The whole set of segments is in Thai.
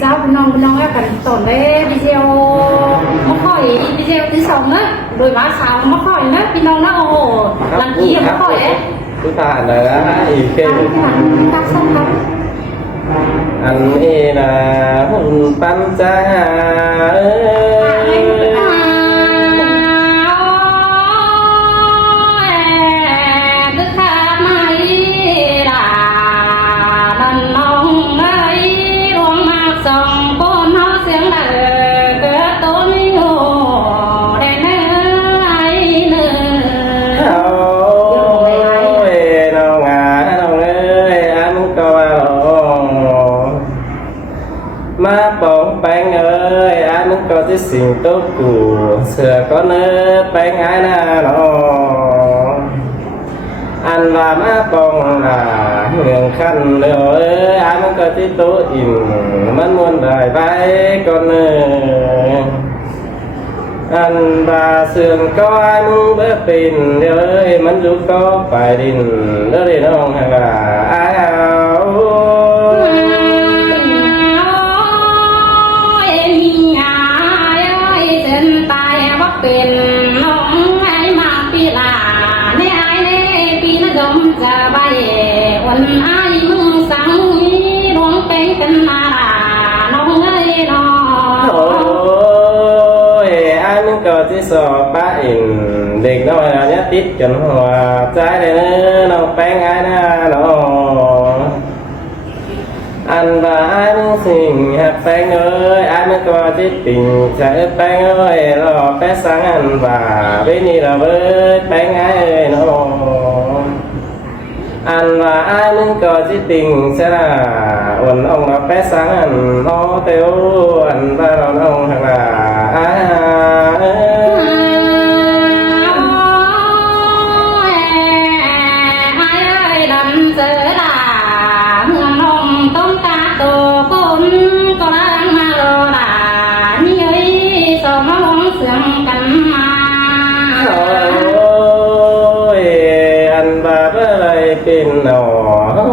sao bên nông em cần tổn đấy video mắc khỏi video thứ sống á đôi má sao mắc khỏi nữa bên nông nó ồ làm gì mắc khỏi đấy chúng ta là gì kêu ta xong không anh ấy là hồn pan cha má bóng bánh ơi anh có cáiสิ่งtốt của sửa có nơi bánh ai na nó anh là má bóng là người khăn rồi anh có cái tốt in mất muôn đời vai con ơi anh và sườn có ai muốn bế pin ơi mình giúp có phải đình đó đi nó không hay là aiเป็นน้องไงมาปีลาเนี่ยไอ้เนี่ยปีน่ะดมจะใบวันไอ้มึงสั่งดวงเป็นกันมาน้องเอ้ยน้องโอ้ยอันนั้นก็ที่สอบป้าอินเด็กน้อยเนี่ยติดจนหัวใจเลยนะน้องแป้งไอ้นะน้องอันว่าอันสิ่งหักแป้งเอ้ยอันนั้นก็ที่ติ่งใจแป้งเอ้ยรอแป้งสังอันว่าเวนี่เราเอ้ยแป้งไอ้เอ้ยน้องอันว่าอันนั้นก็ที่ติ่งใช่ละวันองเราแป้งสังอันน้อเตียวอันว่าเราน้องหักละpin nọ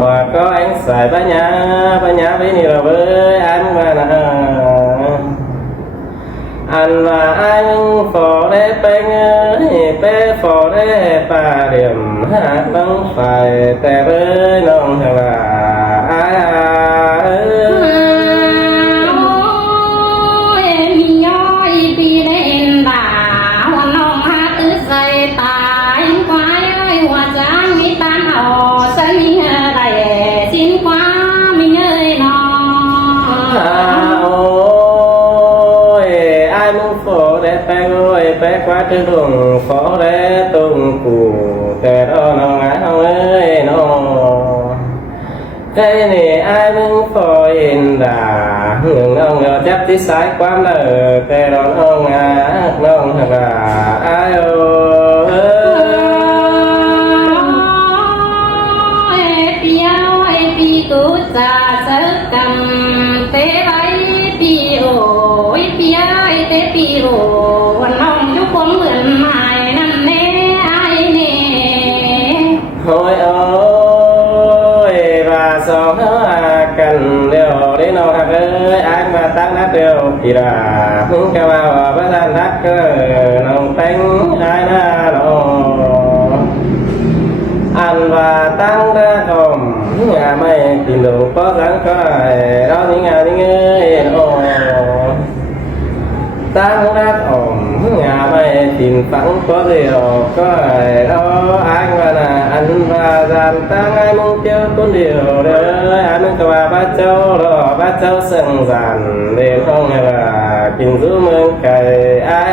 mà có anh xài bá nhá với nhiều với anh mà nè anh và anh phò đế bánh bé phò đế ba điểm hát bắn phải tè với nông hay là bé quá cái đường phó đế tung cụ kẻ đó nó ngã không ơi nó cái này ai muốn phò in đà người ông ngờ chấp tí sái quá lời kẻ đó nó ngã nó thật là ai ơi pi tú già sớ cầm tế bái pi ôi pi ai tế pi ôi thôi ơi và sao nó cần đều đến đâu hả ơi anh mà tăng nát đều kỳ là không cao vào bắt ra nát cơ nông tánh ai na nó ăn và tăng ra gồm nhà mày tìm đường có rắn có ai đó những nhà những ơi tăng ra ổn nhà mày tìm phẳng có điều có ai đó anh và là anh và dàn tăng ai muốn kêu con điều đấy anh muốn qua bát châu đó bát châu sừng dàn để không hay là kinh giữ mương cày ai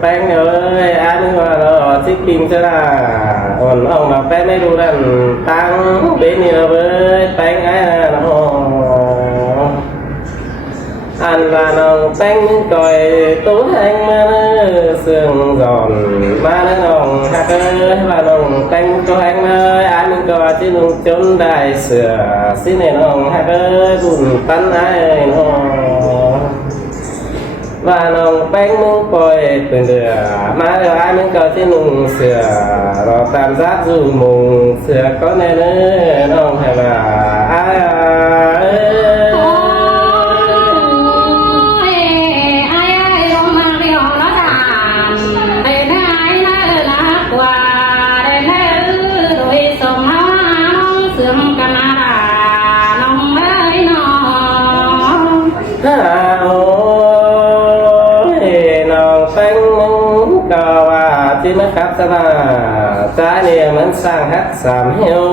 แป้งเอ้ยอันนี้ว่าเราที่กินจะละông màแป้งไม่ดูดันตังเป็นนี่เราเว้ยแป้งไอ้นะanh và nôngแป้ง còi tú hành mà sương giòn mà nông hạt ơi và nôngแป้ง cho anh ơi anh ก็ที่นุ่งจนได้เสือสิเนน้องฮักเอ้ยบุญปันไอ้น้องว่าน้องแป้งมึงปล่อยเป็นเดือมาเดี๋ยวไอ้มึงก็ที่นุ่งเสือรอตามซักสู่มุงเสือก็แน่เน้อน้องให้ว่าไอ้โอ้ยไอ้ลงมาเรียวแล้วด่านได้ได้นะละกว่าได้โดยส่งมาน้องเสื่อมกันนาน้องเอ้ยน้อง โอ้ยน้องแป้งมึงก็ว่าที่มันขับสมาใจเนี่ยมันสร้างฮักสามเหี่ยว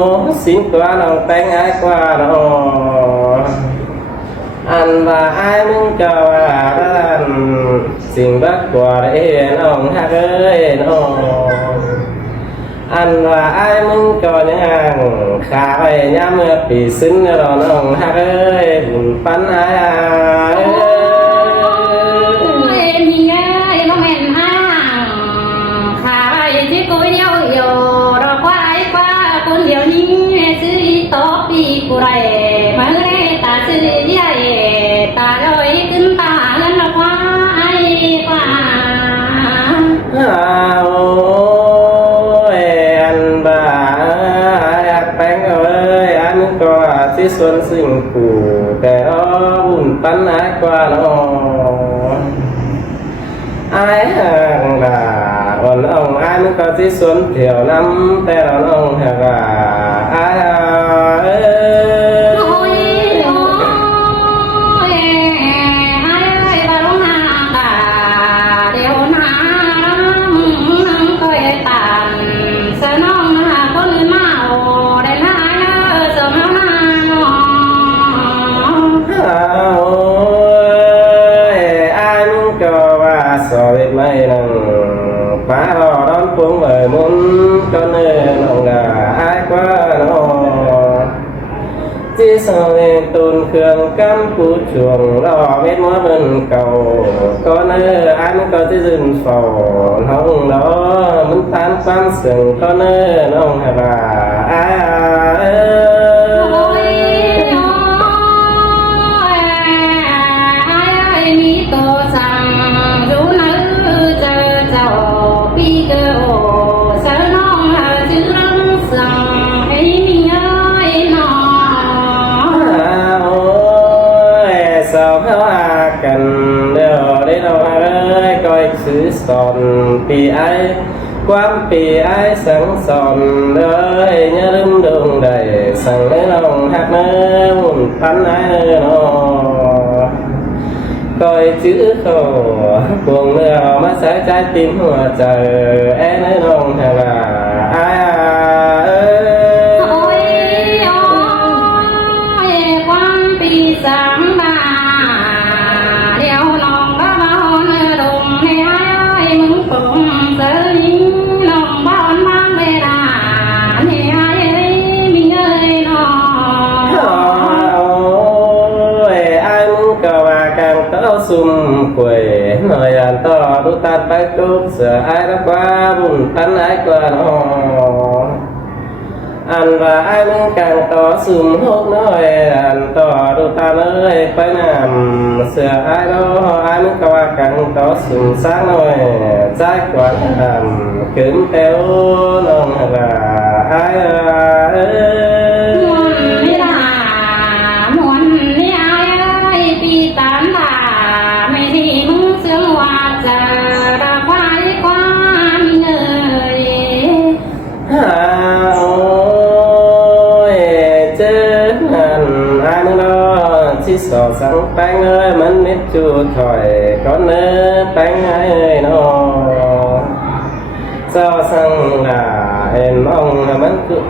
สิ่งกว่าน้องแป้งไอ้กว่าน้องอันว่าไอ้มึงก็ว่าด้านสิ่งบักกว่าได้น้องฮักเอ้ยน้องอันว่าไอ้มึงก็ยังขาไปย้ำเมื่อปีซึ้งเราน้องฮักเอ้ยบุญปันไอ้มีเอ้ยน้องแม่นห้างขาไปที่กูเดียวอยู่รอควายกว่าคนเดียวนี้ซื้อต่อปีกูไรเมื่อไรตาซื้อใหญ่ตาลอยขึ้นตาเงินรอควายกว่า โอ้ยอันบ่าอยากแป้งเอ้ยอันก็ที่ส่วนสิ่งกูแต่บุญปันไอ้กว่าน้องไอ้ห่างบ่าอ่อนอ่องไอ้มันก็ที่ส่วนเที่ยวน้ำแต่เราน้องห่างบ่าไอ้เอ้ย โอ้ยโอ้ยไอ้บาลงนาตาเดี๋ยวน้ำก็ตันเสน้องหาคนเมาได้หลายเสมอมาน้อง โอ้ยไอ้มันก็ว่าสอบไม่นั่งป้ารอร้อนพุ่งเอ่ยมุนก็เนื้อน้องด่าไอ้กว่าน้องที่สองเองตูนเครื่องกำปูช่วงรอเม็ดมัวมันเก่าก็เนื้อไอ้มันก็ที่ยืนเฝ้าน้องล้อมันทานความเสื่อมก็เนื้อน้องให้บ่าไอ้ โอ้ยโอ้ยไอ้มีตัวสั่งรู้นะเจอเจ้าปีเกอเสน้องชื่อรังสั่งให้มีเอ้ยน้อง โอ้ยสาวเขาหากันเดี๋ยวได้เราเอ้ยก้อยซื้อสอนปีไอ้ความปีไอ้สังสอนเลยอย่าลืมดวงใดสั่งให้น้องหักเนื้อหุ่นพันไอ้น้องก้อยซื้อเขาพวงเนื้อมาใส่ใจติ้มหัวใจแอ้น้องให้ว่าไอ้เอ้ย โอ้ยโอ้ยความปีสามบาเดี๋ยวน้องก็มาเนื้อดงในไอ้มึงปงเสยน้องบ้านบางเวลาเนี่ยไอ้มีเอ้ยน้อง โอ้ยไอ้มึงก็ว่ากันเต้าซุ่มกล้วยหน่อยอันต่อดูตัดไปกุกเสือไอ้รักว่าบุญพันไอ้กว่าน้องอันว่าไอ้มึงกันต่อซุ่มหกน้อยอันต่อดูตาเลยไปนำเสือไอ้น้อไอ้มึงก็ว่ากันต่อซุ่มสร้างน้อยใจกว่าทำขึ้นเต้วน้องว่าไอ้เอ้ย มวนนี่ล่ะมวนนี่ไอ้ปีตานด่าไม่ดีมึงเสื่อมว่าจะระบายความเหนื่อย โอ้ยเจอหันอันรอที่สอสังแป้งเอ้ยมันนิดจูถอยก็เนื้อแป้งไอ้น้องเจ้าสังลาเอ็นน้องมันคือ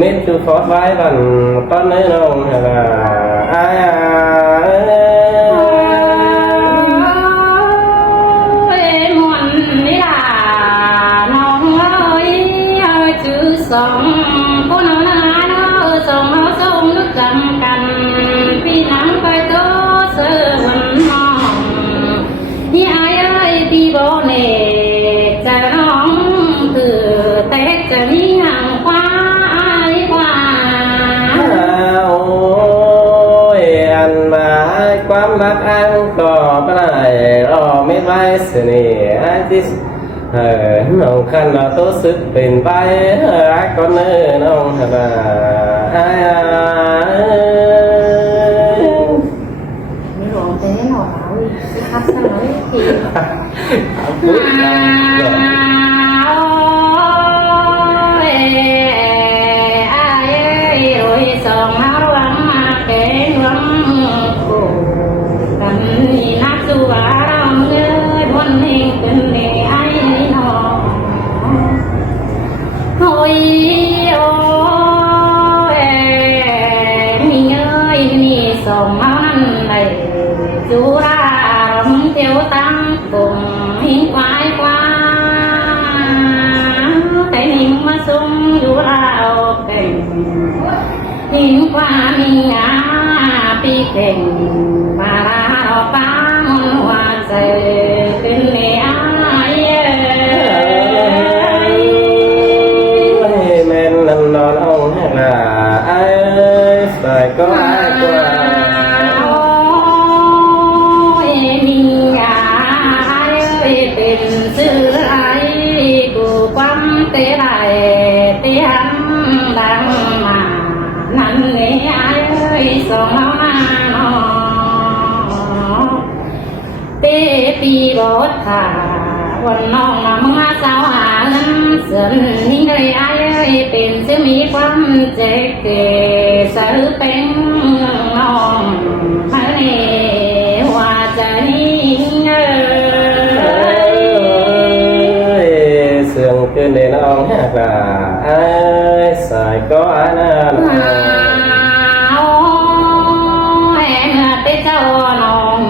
มิดจูฟอดไว้บันก็เนื้อน้องว่าไอ้มวนนี่ล่ะน้องเอ้ยจื้อสองคนเอาหน้าเนาะสองเอาส่งนึกจำกันพี่น้ำไปโตเสือวันน้องนี่ไอ้เอ้ยพี่บ่เน่จะน้องคือแต่จะนี่ห่างควาย เสน่ห์ที่น้องขันเราตัวสึกเป็นไปรักคนเนื้อน้องฮะบ้า ไม่ร้องแต่หน่อยสิครับสักหน่อยที พูดเอา สองมาระวังมาแกงวังโอ้กันนี่นักสู้ว่าเราเงินวันนี้เป็นเด็กไอ้น้องโอ้ยโอ้ยมีเงยมีสองเมานั่นเลยจูรารำเที่ยวตั้งปุ่มหิ้งควายควาแต่หิ้งมาส่งอยู่ราเอาเป็น หิ้งความีงาปีเก่งมาลาเราป้ามว่าใจเป็นเนื้อแม่นนำนอนห้องให้ละไอ้ใส่ก็ไอ้กว่า มีงาเป็นซื้อไรกูความเตะไรเตียนดังมานั่นนี่ไอ้สองเอาหน้าน้องเตะปีบดขาวันน้องมามึงมาสาวหาเงินเสือนนี่เลยไอ้เป็นจะมีความเจ็บเกสือเป็นน้องไอ้ว่าจะนิ่งเสื่องขึ้นในน้องให้ละไอ้ใส่ก็ไอ้นั่น เจ้าน้อง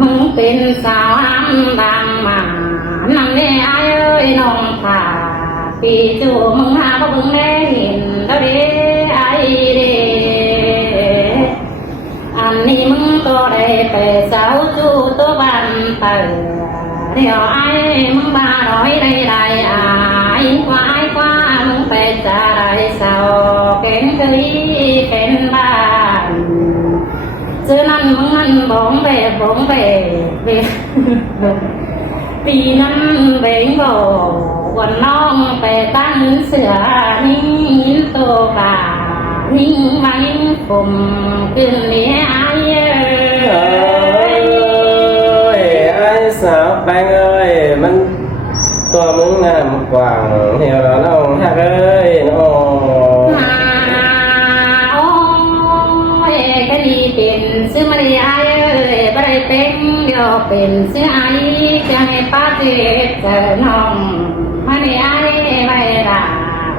มึงเป็นสาวน้ำดังมานำเนี่ยไอ้เอ้ยน้องผ่าปีจูมึงหาก็เพิ่งได้เห็นแล้วเด้ไอ้เด้อันนี้มึงก็ได้ไปสาวจูตัวบันเตอเดี๋ยวไอ้มึงมาร้อยได้ไรไอ้ควายความึงไปจะได้สาวเก่งเคยเป็นบ้านเจอนั่นมึงนั่นบ้องเบปีนั้นเบ่งบอกวันน้องไปตั้งเสือนิ่งโตกานิ่งไว้ผมขึ้นเลี้ยไอ้ไอ้สาวแป้งเอ้ยมันตัวมึงน้ำกว่างเหี่ยวแล้วน้องฮักเอ้ยน้อง โอ้ยคดีเป็นซื้อมาได้ไอ้บ่ได้เป็นเดี๋ยวเป็นซื้อไอ้จะให้ป้าเจ็บเจอน้องมาได้ไอ้ไม่ด่า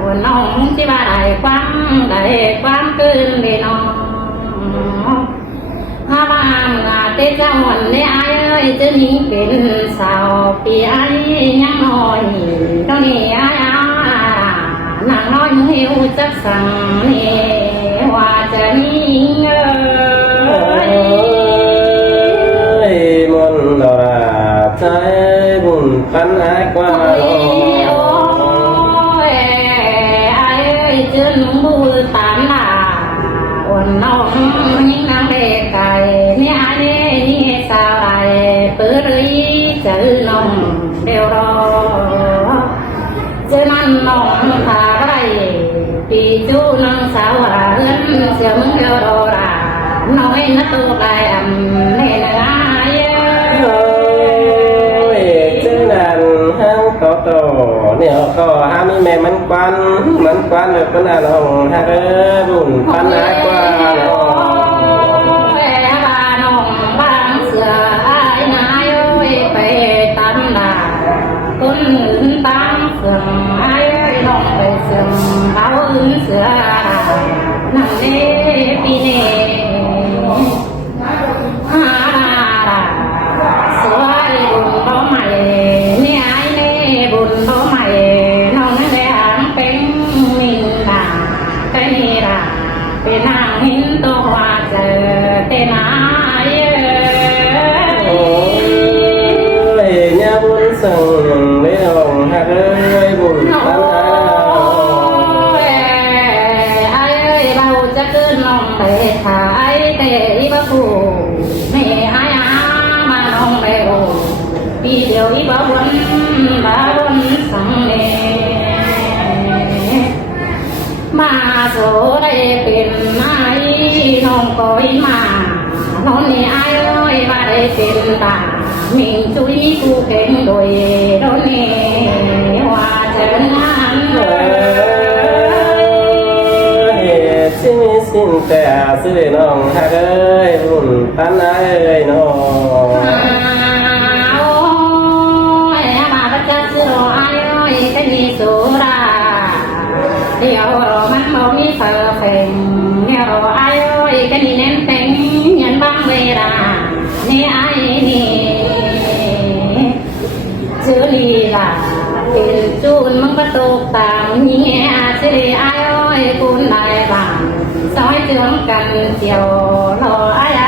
วันน้องที่ว่าได้ความเกินเลยน้องถ้าว่าเมื่อเต้เจ้าหวนได้ไอ้จะมีเป็นสาวปีไอ้ยังน้อยต้องนี่ไอ้นางน้อยมึงหิวจักสั่งนี่ว่าจะนิ่งมนต์ดาใจบุญปันไอ้กว่า โอ้ยไอ้เจอหนุ่มบูตามหน้าวันน้องยิ่งนางเด็กไก่เนี่ยไอ้นี่สาวไอ้เปิดเลยเจอน้องเดี๋ยวรอเจอนั่นน้องพาไรปีจูน้องสาวว่าเงินเสียมึงเดียวรอราน้อยนัดตัวได้อันนี่นะเฮ้ยจึงนั้นห้างเขาโตเนี่ยก็ห้ามีแม่มันควันแบบคนละน้องฮักเอ้ยบุญปันไอ้กว่าน้อง แม่บ้านน้องบางเสือไอ้นายโอ้ยไปตันดาคนอื่นบางเสือไอ้น้องไปเสือเขาอื่นเสือนั่นเด้ปีนี้สวยบุญบ่ใหม่เนี่ยไอ้เน่บุญบ่ใหม่น้องนั่นแหละเป็นมินดาไปนี่ล่ะเป็นนางหินตัวเจอเตนาโอ้ยเนี่ยบุญสั่งไม่น้องฮักเอ้ยบุญปันไอ้ เราจะเกินน้องเตะขาไอ้เตะอีบะกูไม่ไอ้อามาน้องเตะโอปี ปีเดียวอีบ่วนบ่วนสังเนมาโสได้เป็นนายน้องก้อยมาน้องนี่อายอ้อยว่าได้เป็นตามิงจุ้ยกูเก่งโดยโดนเนว่าจะงานชีวิตสิ้นแต่ซื้อน้องฮักเอ้ยบุญปันเอ้ยน้องโอ้ยมาประจักษ์รออายอ้อยก็มีสุราเดี๋ยวรอมันบ่มีเธอเพ่งเดี๋ยวรออายอ้อยก็มีแน่นเต็งยันบางเวลานี่อายนี่ชื่อลีลาเป็นจูนมึงประตูต่างเงี้ยชื่อลีอายอ้อยคุณนายบ้างซอยเจืองกันเจียวรออาย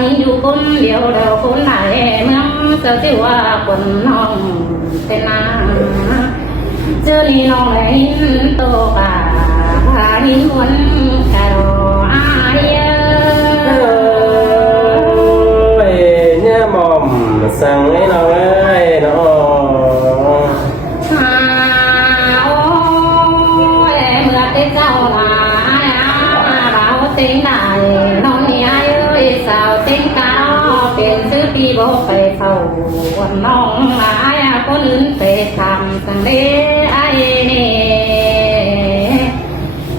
มีอยู่คนเดียวเดียวคนไหนเมืองเจ้าที่ว่าคนน้องเป็นนางเจอลีน้องไหลโตป่าหินวนกะรออายเนี่ยหม่อมสั่งให้น้องเอ้ยน้องโอ้ยเมื่อเต้เจ้าลาเราเต้นได้น้องนี่อายเอ้ยสาวเต้นกาเป็นซื้อปีบอกไปเฝ้าวันน้องอายคนอื่นไปทำสังเดไอ้นี่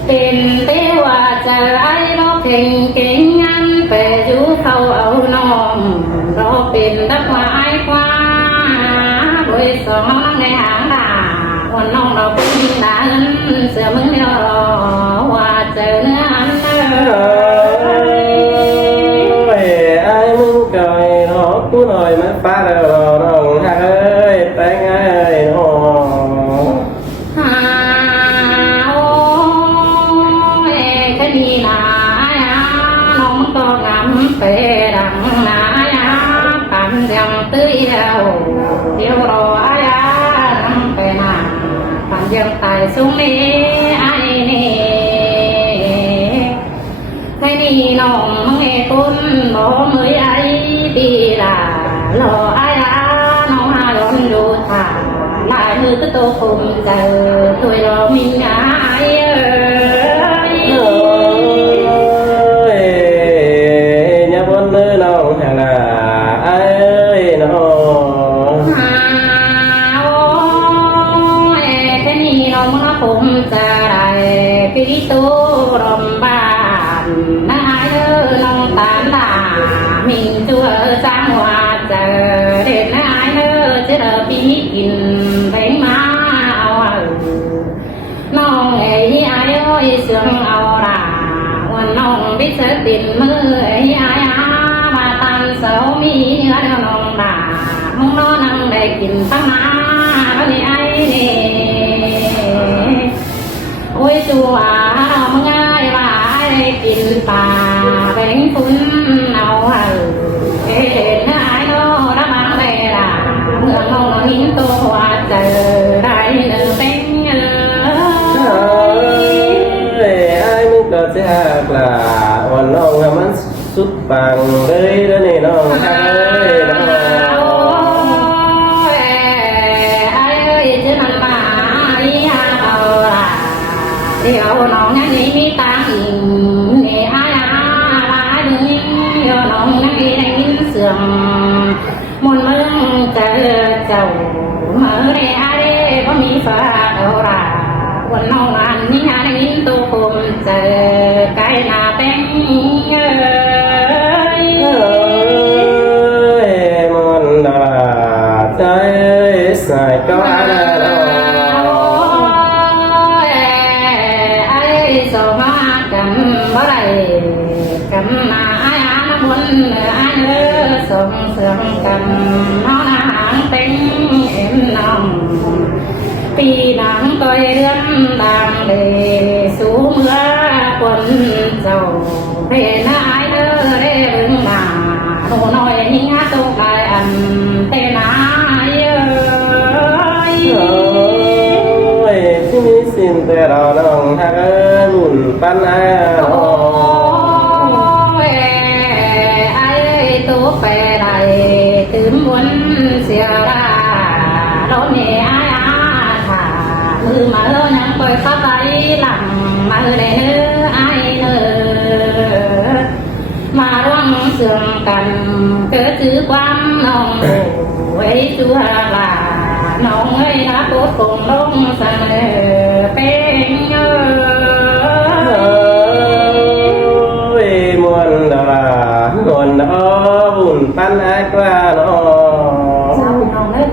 เป็นเตว่าจะไอ้เราเก่งเก่งงั้นไปอยู่เขาเอาน้องเราเป็นดักว่าไอ้กว่าโดยสองน้องในหางด่าวันน้องเราเป็นด่าเสือมึงเดียวรอว่าเจอเนื้ออันไอ้มึงก่อยน้องกูหน่อยมันป้าเด้อน้องฮักเอ้ยแต่งเอ้ยน้องโอ้ยแค่นี้นะน้องก็งำไปดังนะปั่นยังตื้อเดี๋ยวรออายนั่งไปนาปั่นยังตายสูงนี้ไอ้นี่แค่นี้น้องเอ้คุณบ่มือไอ้ปีลารออายน้องหาล้นดูท่าลายมือก็โตคมเจอตัวรอมีงายเนี่ยบนมือน้องฮักน่ะเอ้ยน้องโอ้ยแค่นี้น้องมาผมจะได้ปีโตรมบ้านนะน้องตามตามิงจัวจ้างว่าเจอเด็ดนะจะเดินปีกินแบงมาเอาน้องเอ้ยอ้อยเสืองเอาละวันน้องไปเจอติดมือเอ้ยมาตามเสามีเงินน้องด่ามึงนอนนั่งได้กินตั้งนานแล้วนี่ไอ้นี่โอ้ยจัวมึงง่ายว่าไอ้กินปลาแบงฟุ้นเอาเอ็ดนะไอ้โน่ระบังได้ละเมื่อน้องหินตัวเจอได้หนึ่งเป็นไอ้มึงก็จะฮักล่ะวันน้องมันสุดปังเลยแล้วนี่น้องฮักเอ้ยน้องไอ้เอ้ยจะนั่นมาเอาล่ะเดี๋ยวน้องนั่นนี่มีตาหิงนี่ลาดึงเดี๋ยวน้องนั่นนี่ได้ยินเสียงมนต์มึงเจอเจ้าเมื่อไรก็มีฟ้าเอาล่ะวันน้องอันนี้ได้ยินตัวคมเจอไก่หน้าแป้งมันดาใจใส่ก็ได้ไอ้สองมากันบ่ได้กันนาไอ้น้ำมนต์ไอ้ส่งเสียงกันน้องอาหารเต็งเอ็มน้องปีหนังก้อยเรือนดังเลยสูงเมื่อคนเจ้าเพนไอ้ได้รึงมาโน่น้อยยิ่งตกได้อันเตนาเยที่มีสิ่งแต่เราน้องฮักเอ้ยบุญปันไอ้ไอ้ตัวไปได้ตื่นวนเสียไร đó nè ai thả mưa mà lo nhắn coi khắp ấy lặng mà để nữa ai nữa mà đoan sườn cành cớ chữ quan nòng ấy chúa là nòng ấy đã tốt cùng đông sang bên ơi muôn là muôn đó buồn tan ai qua nó sao nòng ấy